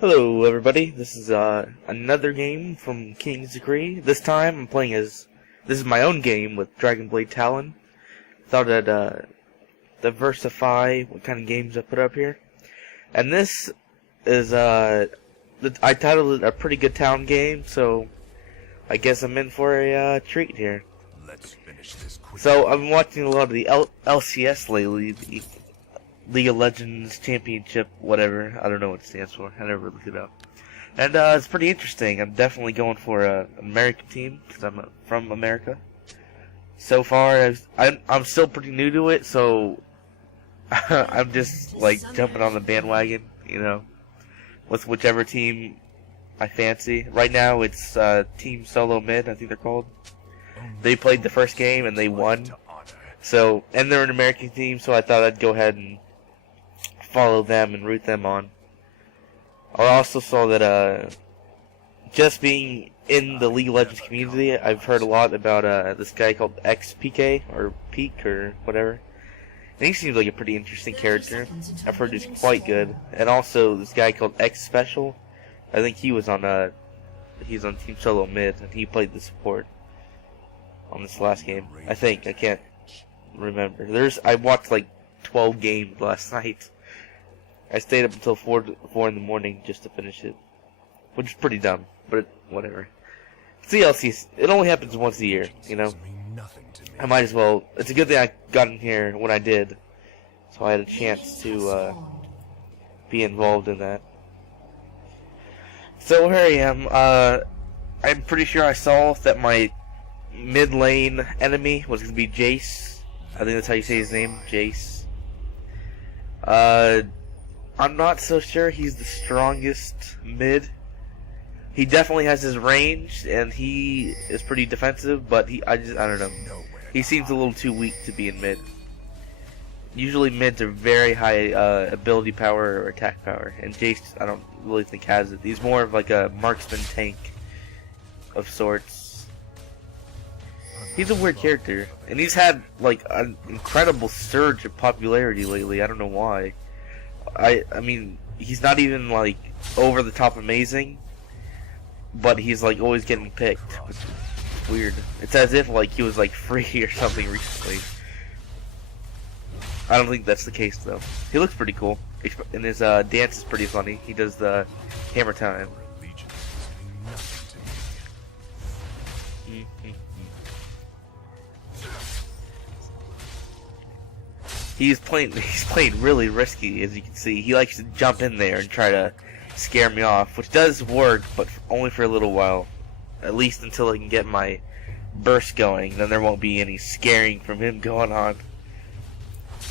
Hello everybody, this is another game from KingsDecree. This time I'm playing this is my own game with Dragon Blade Talon. Thought I'd diversify what kind of games I put up here. And this is I titled it a pretty good town game, so I guess I'm in for a treat here. Let's finish this quick. So I've been watching a lot of the LCS lately, the League of Legends Championship, whatever. I don't know what it stands for. I never looked it up. And it's pretty interesting. I'm definitely going for an American team because I'm from America. So far, I'm still pretty new to it, so I'm just like jumping on the bandwagon, you know, with whichever team I fancy. Right now, it's Team Solo Mid, I think they're called. They played the first game and they won. So, and they're an American team, so I thought I'd go ahead and follow them and root them on. I also saw that just being in the League of Legends community, I've heard a lot about this guy called XPK or Peak or whatever. And he seems like a pretty interesting character. I've heard he's quite good. And also this guy called X Special. I think he was on he's on Team Solo Mid and he played the support on this last game. I think, I can't remember. I watched like 12 games last night. I stayed up until 4 in the morning just to finish it, which is pretty dumb, but whatever. It's the LCS. It only happens once a year, you know. I might as well. It's a good thing I got in here when I did, so I had a chance to be involved in that. So here I am. I'm pretty sure I saw that my mid lane enemy was going to be Jace. I think that's how you say his name, Jace. I'm not so sure he's the strongest mid. He definitely has his range, and he is pretty defensive, but I don't know. He seems a little too weak to be in mid. Usually mids are very high ability power or attack power, and Jace I don't really think has it. He's more of like a marksman tank of sorts. He's a weird character, and he's had like an incredible surge of popularity lately. I don't know why. I mean, he's not even like over the top amazing, but he's like always getting picked, which is weird. It's as if like he was like free or something recently. I don't think that's the case though. He looks pretty cool, and his dance is pretty funny. He does the hammer time. He's playing really risky, as you can see. He likes to jump in there and try to scare me off, which does work, but only for a little while. At least until I can get my burst going, then there won't be any scaring from him going on.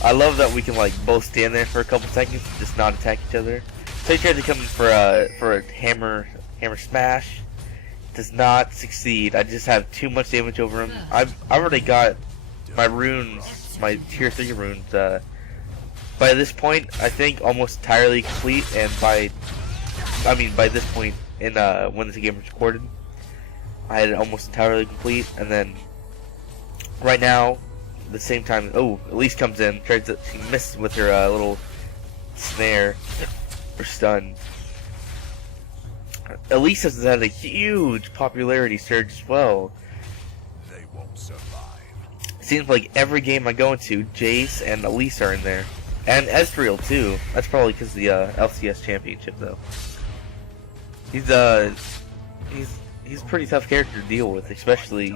I love that we can like both stand there for a couple seconds and just not attack each other. So he tried to come in for a hammer smash. Does not succeed. I just have too much damage over him. I've already got my runes, my tier 3 runes, by this point I think almost entirely complete, and by this point in when this game was recorded I had it almost entirely complete, and then right now at the same time Elise comes in, she misses with her little snare or stun. Elise has had a huge popularity surge as well. They won't survive. Seems like every game I go into, Jace and Elise are in there, and Ezreal too. That's probably because the LCS championship though. He's a pretty tough character to deal with, especially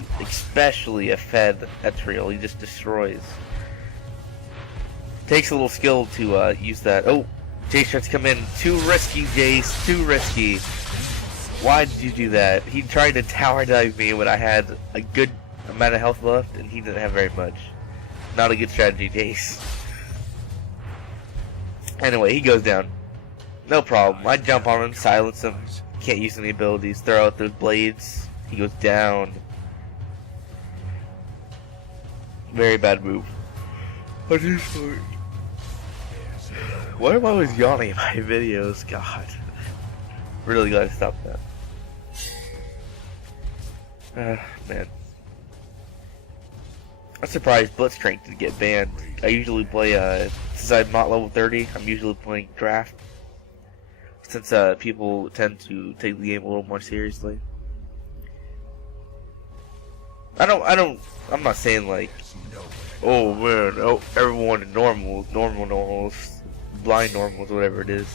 a fed Ezreal. He just destroys. Takes a little skill to use that. Oh, Jace tries to come in. Too risky, Jace. Too risky. Why did you do that? He tried to tower dive me when I had a good amount of health left, and he didn't have very much. Not a good strategy, Jace. Anyway, he goes down. No problem. I jump on him, silence him. Can't use any abilities. Throw out those blades. He goes down. Very bad move. Why am I always yawning in my videos? God. Really gotta stop that. Man. I'm surprised Blitzcrank didn't get banned. I usually play, since I'm not level 30, I'm usually playing Draft. since people tend to take the game a little more seriously. I'm not saying like, oh man, oh everyone in normals, blind normals, whatever it is.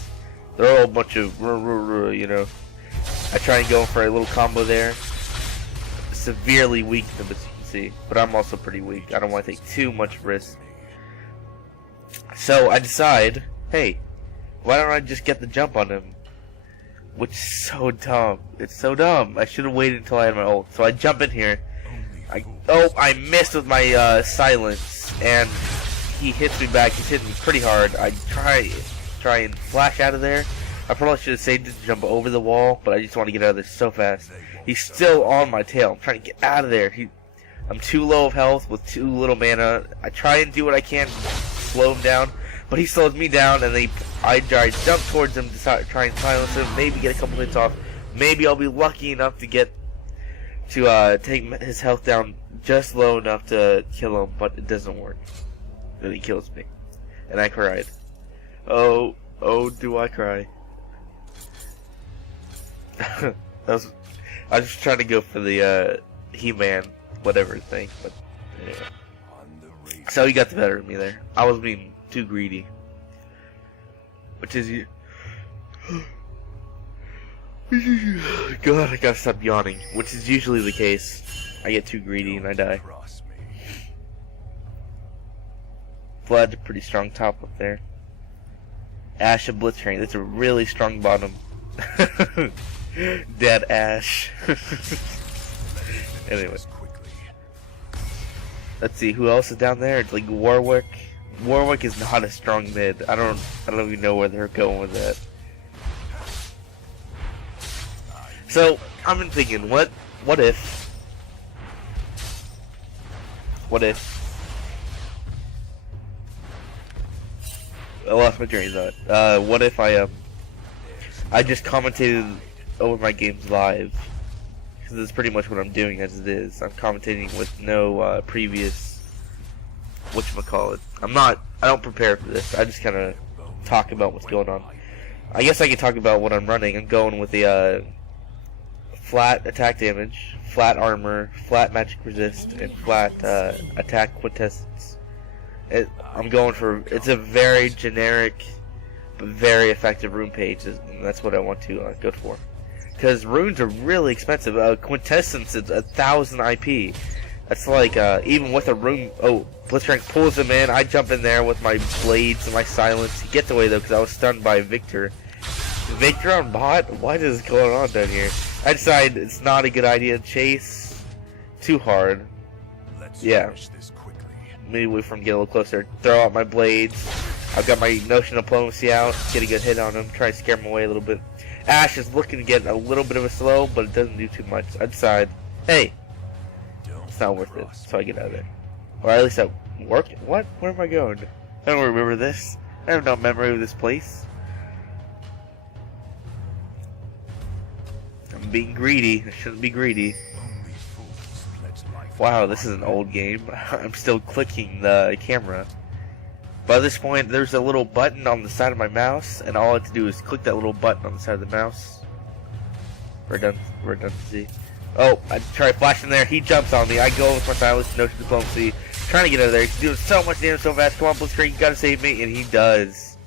They're all a bunch of, you know. I try and go for a little combo there. Severely weak them, as you can see, but I'm also pretty weak. I don't want to take too much risk. So I decide, hey, why don't I just get the jump on him? Which is so dumb. It's so dumb. I should have waited until I had my ult. So I jump in here. I missed with my silence, and he hits me back. He's hitting me pretty hard. I try and flash out of there. I probably should have saved it to jump over the wall, but I just want to get out of there so fast. He's still on my tail. I'm trying to get out of there. I'm too low of health with too little mana. I try and do what I can to slow him down, but he slows me down, and I jump towards him to try and silence him, maybe get a couple hits off. Maybe I'll be lucky enough to get to take his health down just low enough to kill him, but it doesn't work. Then he kills me, and I cried. Oh, do I cry? I was just trying to go for the He-Man whatever thing, but anyway. So he got the better of me there. I was being too greedy, which is God, I gotta stop yawning. Which is usually the case. I get too greedy and I die. Blood, pretty strong top up there. Ash and Blitzcrank, that's a really strong bottom. Dead Ash. Anyway. Let's see, who else is down there? It's like Warwick. Warwick is not a strong mid. I don't even know where they're going with that. So, I've been thinking, what if I lost my train of thought. What if I just commentated over my games live? Because that's pretty much what I'm doing as it is. I'm commentating with no previous whatchamacallit. I don't prepare for this. I just kind of talk about what's going on. I guess I can talk about what I'm running. I'm going with the flat attack damage, flat armor, flat magic resist, and flat attack quintessence. I'm going for, it's a very generic but very effective rune page, and that's what I want to go for. Because runes are really expensive. Quintessence is 1,000 IP. That's like, even with a rune, Blitzcrank pulls him in, I jump in there with my blades and my silence. He gets away though because I was stunned by Victor. Victor on bot? What is going on down here? I decide it's not a good idea to chase too hard. Yeah. Maybe wait for him to get a little closer. Throw out my blades. I've got my notion of diplomacy out. Get a good hit on him. Try to scare him away a little bit. Ash is looking to get a little bit of a slow, but it doesn't do too much. I decide, hey, it's not worth it. So I get out of there. Or at least I work. What? Where am I going? I don't remember this. I have no memory of this place. I'm being greedy. I shouldn't be greedy. Wow, this is an old game. I'm still clicking the camera. By this point, there's a little button on the side of my mouse, and all I have to do is click that little button on the side of the mouse. Redundancy. Oh, I try flashing there. He jumps on me. I go with my silence, notion diplomacy, trying to get out of there. He's doing so much damage so fast. Come on, Blitzcrank, you gotta save me, and he does.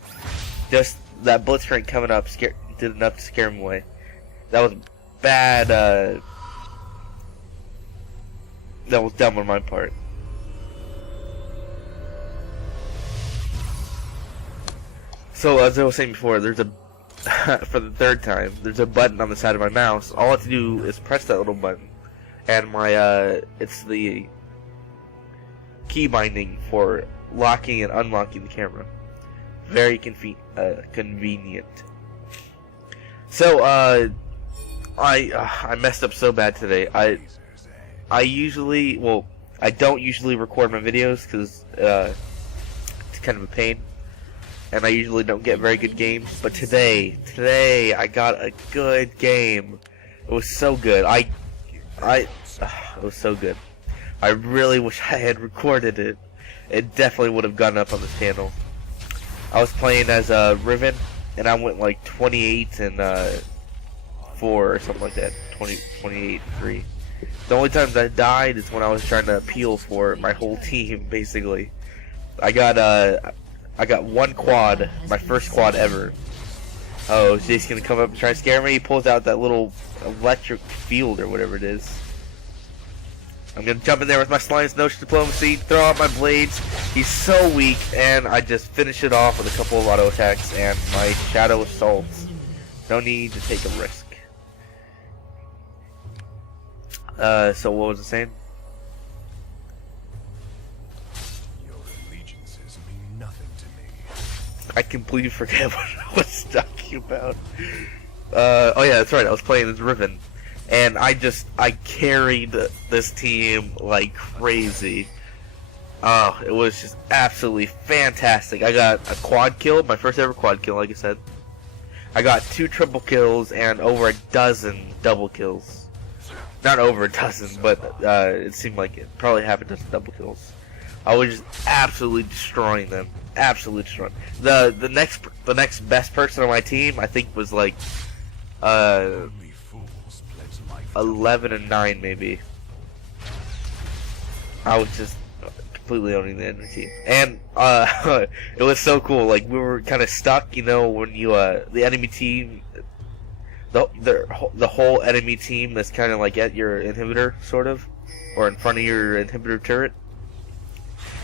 Just that Blitzcrank coming up did enough to scare him away. That was bad. That was dumb on my part. So as I was saying before, there's a for the third time, there's a button on the side of my mouse. All I have to do is press that little button, and my it's the key binding for locking and unlocking the camera. Very convenient. So I messed up so bad today. I don't usually record my videos because it's kind of a pain. And I usually don't get very good games, but today I got a good game. It was so good. It was so good. I really wish I had recorded it. It definitely would have gone up on the channel. I was playing as Riven, and I went like 28 and 4 or something like that. 28-3. The only times I died is when I was trying to appeal for my whole team. Basically, I got one quad, my first quad ever. Oh, is Jace gonna come up and try to scare me? He pulls out that little electric field or whatever it is. I'm gonna jump in there with my Slime's Notion Diplomacy, throw out my blades. He's so weak, and I just finish it off with a couple of auto attacks and my Shadow Assault. No need to take a risk. So what was it saying? Your allegiances mean nothing to me. I completely forget what I was talking about. Oh yeah, that's right. I was playing as Riven, and I carried this team like crazy. Oh, it was just absolutely fantastic. I got a quad kill, my first ever quad kill, like I said. I got 2 triple kills and over a dozen double kills. Not over a dozen, but it seemed like it. Probably half a dozen double kills. I was just absolutely destroying them. Absolutely destroying. The next best person on my team, I think, was like 11 and 9 maybe. I was just completely owning the enemy team, and it was so cool. Like, we were kind of stuck, you know, when you the enemy team. The whole enemy team is kind of like at your inhibitor, sort of, or in front of your inhibitor turret,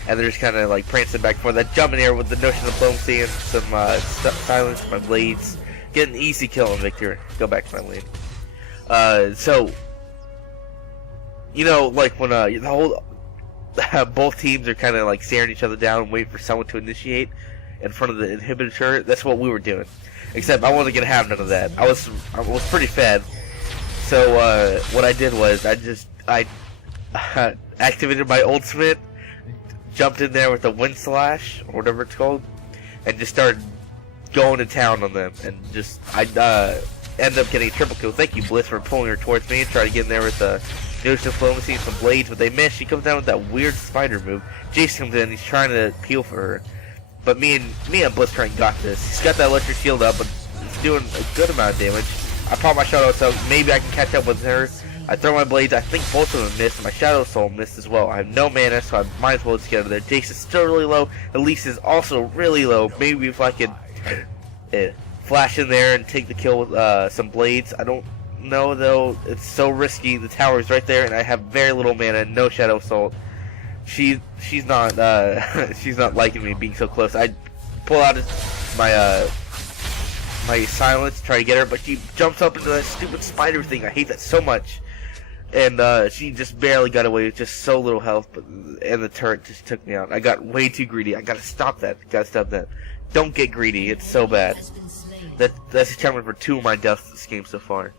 and they're just kind of like prancing back and forth. I jump in here with the Notion of Diplomacy and some silence, my blades, get an easy kill on Victor. Go back to my lane. So, you know, like when the whole both teams are kind of like staring each other down and waiting for someone to initiate in front of the inhibitor turret. That's what we were doing. Except I wasn't gonna have none of that. I was pretty fed. So what I did was I activated my ultimate, jumped in there with the wind slash or whatever it's called, and just started going to town on them. And just I ended up getting a triple kill. Thank you, Bliss, for pulling her towards me and trying to get in there with the Notion Diplomacy and some blades, but they missed. She comes down with that weird spider move. Jace comes in. He's trying to peel for her. But me and Blitzcrank got this. He's got that electric shield up, but it's doing a good amount of damage. I pop my Shadow Assault, so maybe I can catch up with her. I throw my blades. I think both of them missed. My Shadow Assault missed as well. I have no mana, so I might as well just get out of there. Jace is still really low. Elise is also really low. Maybe if I could flash in there and take the kill with some blades. I don't know, though. It's so risky. The tower is right there, and I have very little mana, no Shadow Assault. She's not she's not liking me being so close. I pull out my my silence, try to get her, but she jumps up into that stupid spider thing. I hate that so much. And she just barely got away with just so little health, and the turret just took me out. I got way too greedy. I gotta stop that. Don't get greedy. It's so bad. That's accounted for 2 of my deaths this game so far.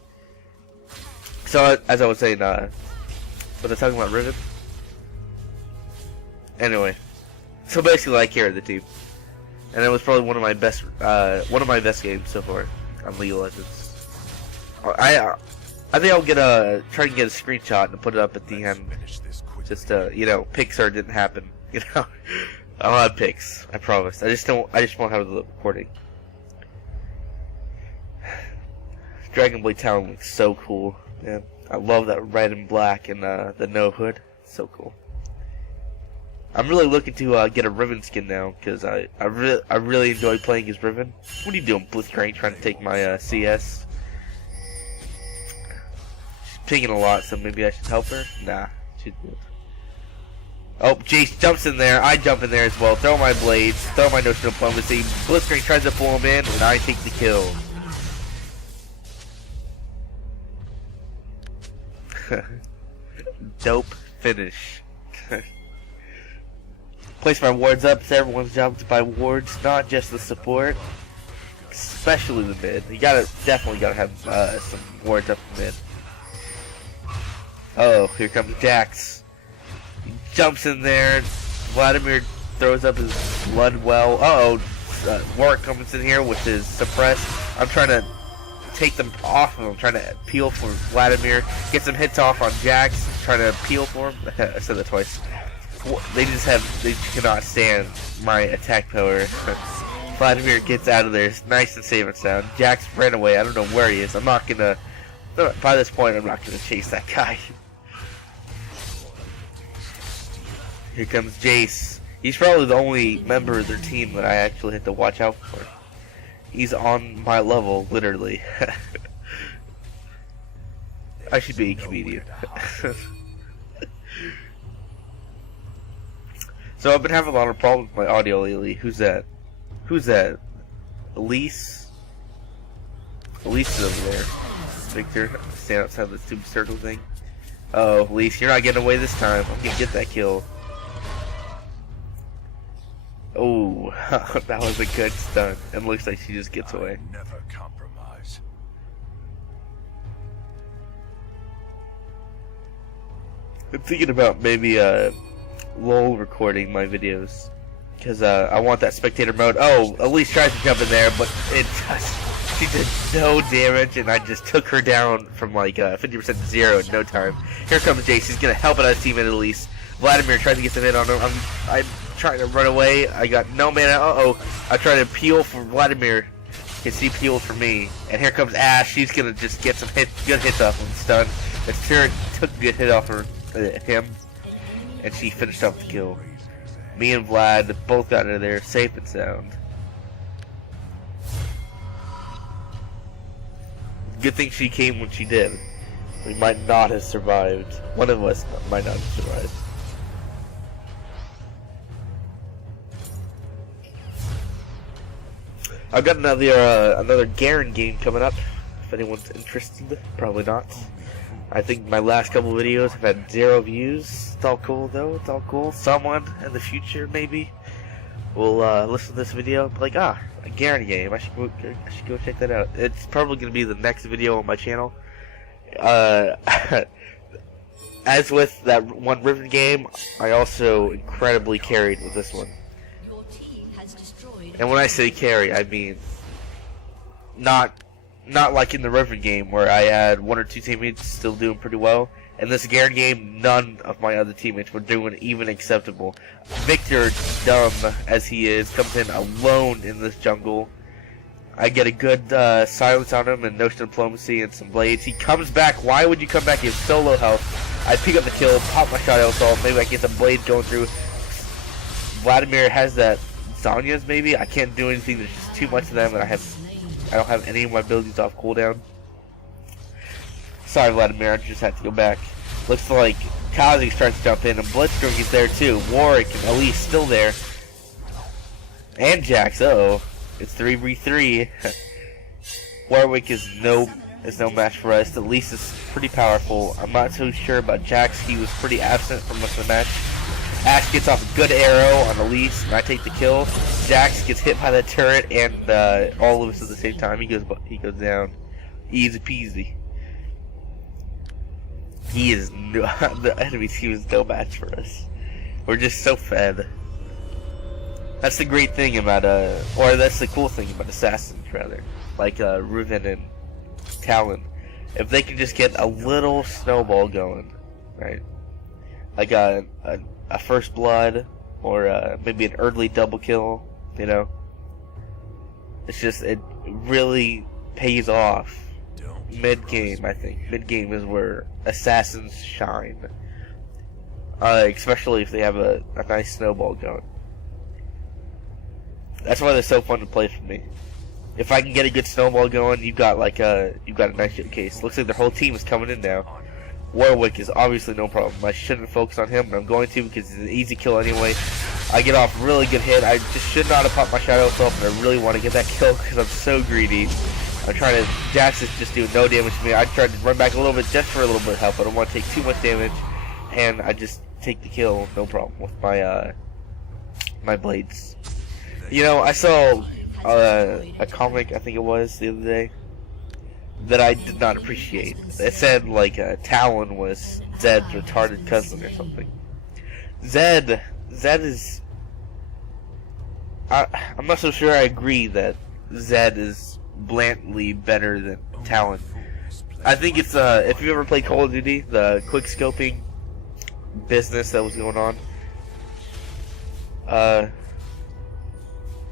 So as I was saying, was I talking about Riven? Anyway, so basically I carried the team, and it was probably one of my best games so far on League of Legends. I think I'll try to get a screenshot and put it up at the end. Just you know, Pixar didn't happen. You know, I'll have pics. I promise. I just won't have the recording. Dragon Blade Talon looks so cool, man. I love that red and black and the no hood. So cool. I'm really looking to get a Riven skin now, because I really enjoy playing as Riven. What are you doing, Blitzcrank, trying to take my CS? She's pinging a lot, so maybe I should help her? Nah, she's good. Oh, Jace jumps in there, I jump in there as well, throw my blades, throw my Notion of Diplomacy, Blitzcrank tries to pull him in, and I take the kill. Dope finish. Place my wards up. It's everyone's job to buy wards, not just the support, especially the mid. You definitely gotta have some wards up the mid. Oh, here comes Jax. He jumps in there. Vladimir throws up his blood well. Warwick comes in here with his suppress. I'm trying to take them off of him. I'm trying to peel for Vladimir. Get some hits off on Jax. Trying to peel for him. I said that twice. They cannot stand my attack power. Vladimir gets out of there, nice and safe and sound. Jax ran away, I don't know where he is. I'm not gonna, by this point, I'm not gonna chase that guy. Here comes Jace. He's probably the only member of their team that I actually have to watch out for. He's on my level, literally. I should be a comedian. So I've been having a lot of problems with my audio lately. Who's that? Who's that? Elise? Elise is over there. Victor, stand outside the stupid circle thing. Oh, Elise, you're not getting away this time. I'm gonna get that kill. Oh, that was a good stun. And looks like she just gets away. Never compromise. I'm thinking about maybe LoL recording my videos, because I want that spectator mode. Oh, Elise tries to jump in there, but she did no damage, and I just took her down from like 50% to 0 in no time. Here comes Jace. He's gonna help out his teammate Elise. Vladimir tried to get some hit on him. I'm trying to run away. I got no mana. I tried to peel for Vladimir, because he peeled for me. And here comes Ashe. She's gonna just get some good hits off him. Stun. The turret took a good hit off him, and she finished off the kill. Me and Vlad both got out of there safe and sound. Good thing she came when she did. We might not have survived. One of us might not have survived. I've got another Garen game coming up. If anyone's interested, probably not. I think my last couple videos have had 0 views. It's all cool though. It's all cool. Someone in the future maybe will listen to this and be like, a Garen game. I should go check that out. It's probably gonna be the next video on my channel. As with that one Riven game, I also incredibly carried with this one. And when I say carry, I mean not like in the Riven game where I had 1 or 2 teammates still doing pretty well. In this Garen game, none of my other teammates were doing even acceptable. Victor, dumb as he is, comes in alone in this jungle. I get a good silence on him and notion diplomacy and some blades. He comes back. Why would you come back? He has so low health. I pick up the kill, pop my shot assault. Maybe I get some blades going through. Vladimir has that Zanya's maybe. I can't do anything. There's just too much of them, and I don't have any of my abilities off cooldown. Sorry, Vladimir. I just had to go back. Looks like Kha'Zix trying to jump in, and Blitzkrieg is there too. Warwick and Elise still there, and Jax. It's 3v3. Warwick is no match for us. Elise is pretty powerful. I'm not so sure about Jax. He was pretty absent from most of the match. Ashe gets off a good arrow on Elise, and I take the kill. Jax gets hit by the turret, and all of us at the same time. He goes down, easy peasy. The enemy team is no match for us. We're just so fed. That's the great thing about or that's the cool thing about assassins, rather, like Riven and Talon. If they can just get a little snowball going, right? Like a first blood, or maybe an early double kill, you know. It really pays off. Mid game, I think. Mid game is where assassins shine. Especially if they have a nice snowball going. That's why they're so fun to play for me. If I can get a good snowball going, you've got a nice showcase. Looks like their whole team is coming in now. Warwick is obviously no problem. I shouldn't focus on him, but I'm going to because it's an easy kill anyway. I get off really good hit. I just should not have popped my shadow self, and I really want to get that kill because I'm so greedy. I'm trying to Jax is just doing no damage to me. I tried to run back a little bit just for a little bit of help. I don't want to take too much damage, and I just take the kill, no problem, with my my blades. You know, I saw a comic, I think it was, the other day, that I did not appreciate. It said, like, Talon was Zed's retarded cousin or something. Zed is... I'm not so sure I agree that Zed is blatantly better than Talon. I think it's, if you ever played Call of Duty, the quick scoping business that was going on,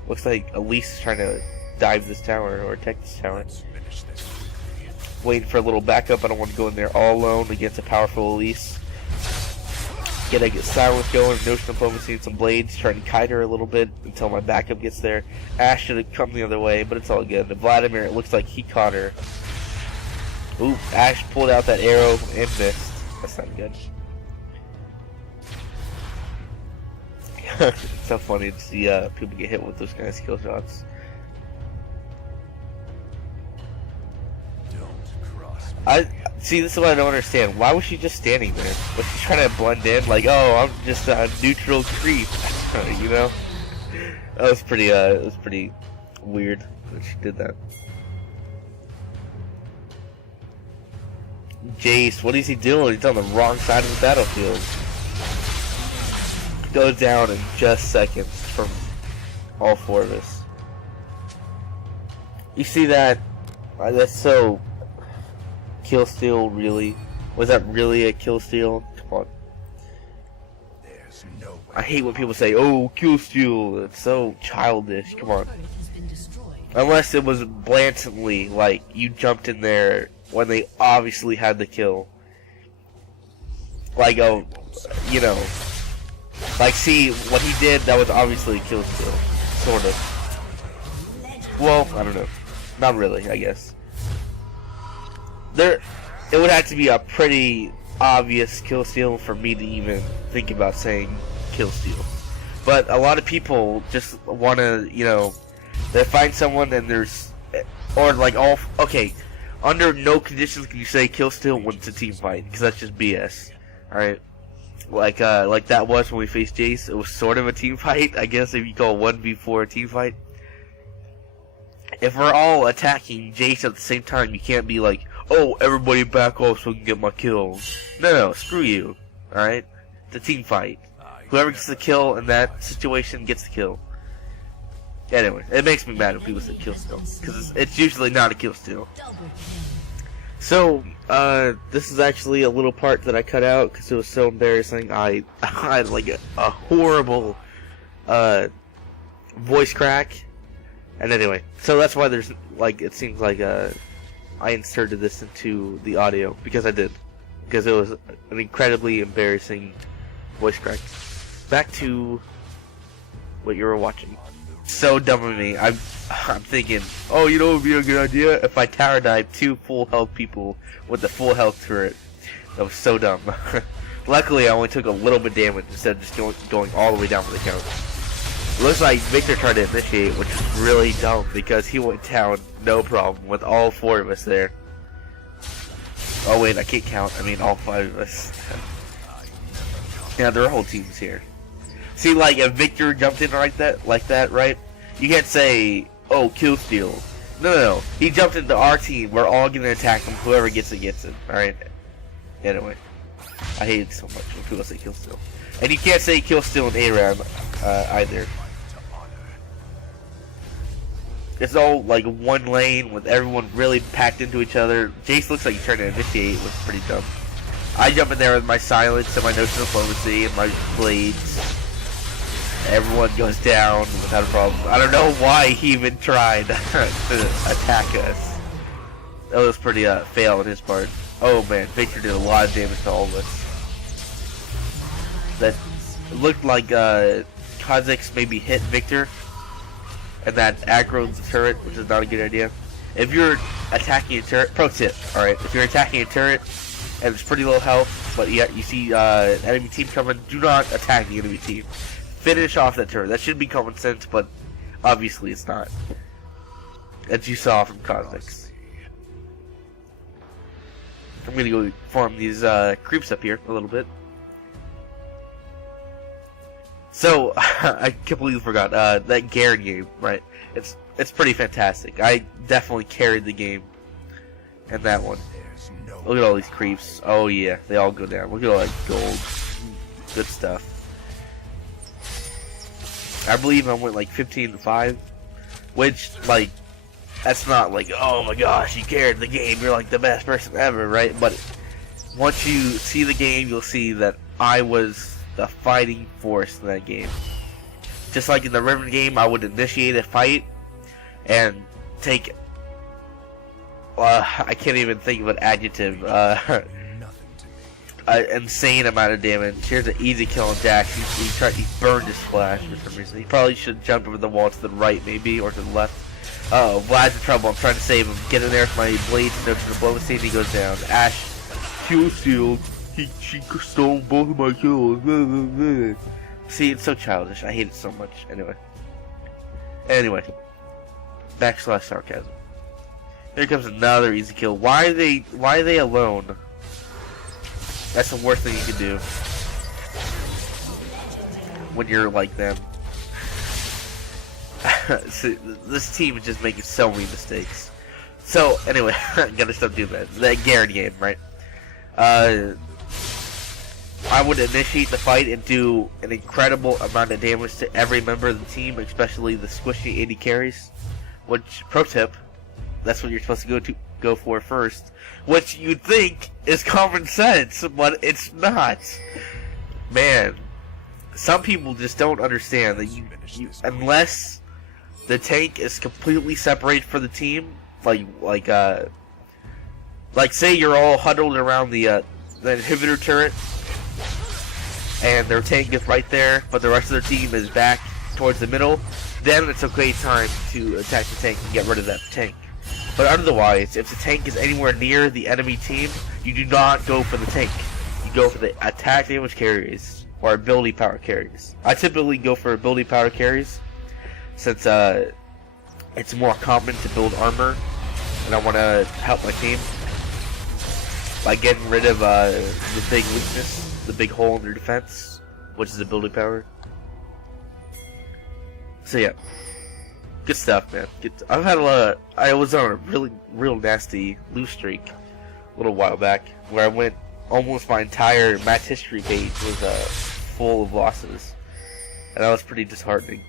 Looks like Elise is trying to dive this tower or attack this tower. Let's finish this. Waiting for a little backup. I don't want to go in there all alone against a powerful Elise. Gotta get silence going, notion diplomacy and some blades, trying to kite her a little bit until my backup gets there. Ash should have come the other way, but it's all good. Vladimir, it looks like he caught her. Ooh, Ash pulled out that arrow and missed. That's not good. It's so funny to see people get hit with those kind of skill shots. Don't cross me. I see. This is what I don't understand. Why was she just standing there? Was she trying to blend in? Like, oh, I'm just a neutral creep, you know? That was pretty. It was pretty weird that she did that. Jace, what is he doing? He's on the wrong side of the battlefield. Goes down in just seconds from all four of us. You see that? That's so... Kill steal, really? Was that really a kill steal? Come on. There's no way. I hate when people say, oh, kill steal. It's so childish. Come on. Unless it was blatantly, like, you jumped in there when they obviously had the kill. Like, oh, you know. Like, see, what he did, that was obviously a kill steal. Sort of. Well, I don't know. Not really, I guess. It would have to be a pretty obvious kill steal for me to even think about saying kill steal. But a lot of people just want to, you know, they find someone and there's, or like all, okay, under no conditions can you say kill steal when it's a team fight, because that's just BS. Alright? Like that was when we faced Jace. It was sort of a team fight, I guess, if you call 1v4 a team fight. If we're all attacking Jace at the same time, you can't be like, oh, everybody back off so I can get my kills. No, screw you. Alright? It's a team fight. Whoever gets the kill in that situation gets the kill. Anyway, it makes me mad when people say kill steal, because it's usually not a kill steal. So, this is actually a little part that I cut out because it was so embarrassing. I had like a horrible voice crack. And anyway, so that's why there's like, it seems like I inserted this into the audio, because I did, because it was an incredibly embarrassing voice crack. Back to what you were watching. So dumb of me. I'm thinking, oh, you know what would be a good idea? If I tower dive 2 full health people with the full health turret. That was so dumb. Luckily, I only took a little bit damage instead of just going all the way down for the count. It looks like Victor tried to initiate, which is really dumb because he went down no problem with all 4 of us there. Oh wait, I can't count. I mean all 5 of us. Yeah, their whole team's here. See, like if Victor jumped in like that, right? You can't say, "Oh, kill steal." No. He jumped into our team. We're all gonna attack him. Whoever gets it, gets it. All right. Anyway, I hate it so much when people say kill steal, and you can't say kill steal in ARAM either. It's all like one lane with everyone really packed into each other. Jace looks like he's trying to initiate, which is pretty dumb. I jump in there with my silence and my notion of diplomacy and my blades. Everyone goes down without a problem. I don't know why he even tried to attack us. That was pretty fail on his part. Oh man, Victor did a lot of damage to all of us. That looked like Kha'Zix maybe hit Victor, and that aggroed the turret, which is not a good idea. If you're attacking a turret, pro tip, alright, if you're attacking a turret and it's pretty low health, but yet you see enemy team coming, do not attack the enemy team. Finish off that turret. That should be common sense, but obviously it's not. As you saw from Kha'Zix. I'm gonna go farm these creeps up here a little bit. So, I completely forgot, that Garen game, right? It's pretty fantastic. I definitely carried the game in that one. Look at all these creeps. Oh yeah, they all go down. Look at all that gold. Good stuff. I believe I went like 15-5, which, like, that's not like, oh my gosh, you carried the game, you're like the best person ever, right? But once you see the game, you'll see that I was the fighting force in that game. Just like in the Riven game, I would initiate a fight and take I can't even think of an adjective. Nothing to me. Insane amount of damage. Here's an easy kill on Jax. He burned his flash for some reason. He probably should jump over the wall to the right, maybe, or to the left. Uh-oh, Vlad's in trouble. I'm trying to save him. Get in there with my blade. No to the blow. See if he goes down. Ashe, kill shield. She stole both of my kills. See, it's so childish. I hate it so much. Anyway. Backslash sarcasm. Here comes another easy kill. Why are they alone? That's the worst thing you can do when you're like them. So, this team is just making so many mistakes. So anyway, gotta stop doing that. That Garen game, right? I would initiate the fight and do an incredible amount of damage to every member of the team, especially the squishy AD carries. Which, pro tip, that's what you're supposed to go for first. Which you'd think is common sense, but it's not. Man, some people just don't understand that you unless the tank is completely separated from the team, like say you're all huddled around the inhibitor turret, and their tank is right there, but the rest of their team is back towards the middle, then it's a great time to attack the tank and get rid of that tank. But otherwise, if the tank is anywhere near the enemy team, you do not go for the tank. You go for the attack damage carries, or ability power carries. I typically go for ability power carries, since it's more common to build armor, and I want to help my team by getting rid of the big weakness, the big hole in their defense, which is ability power. So yeah, good stuff, man. I've had a lot of, I was on a real nasty lose streak a little while back, where I went almost my entire match history page was full of losses, and that was pretty disheartening.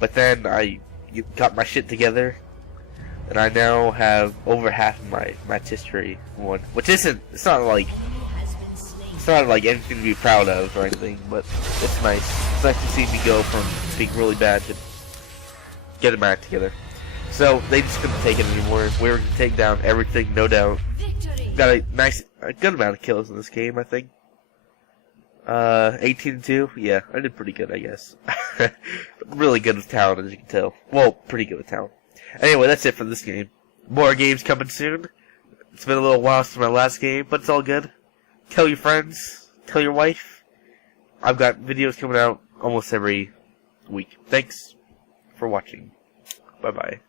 But then I got my shit together, and I now have over half of my match history won, which it's not like anything to be proud of or anything, but it's nice. It's nice to see me go from being really bad to get it back together. So they just couldn't take it anymore. We were gonna take down everything, no doubt. Got a good amount of kills in this game, I think. 18-2. Yeah, I did pretty good, I guess. Really good with Talon, as you can tell. Well, pretty good with Talon. Anyway, that's it for this game. More games coming soon. It's been a little while since my last game, but it's all good. Tell your friends. Tell your wife. I've got videos coming out almost every week. Thanks for watching. Bye-bye.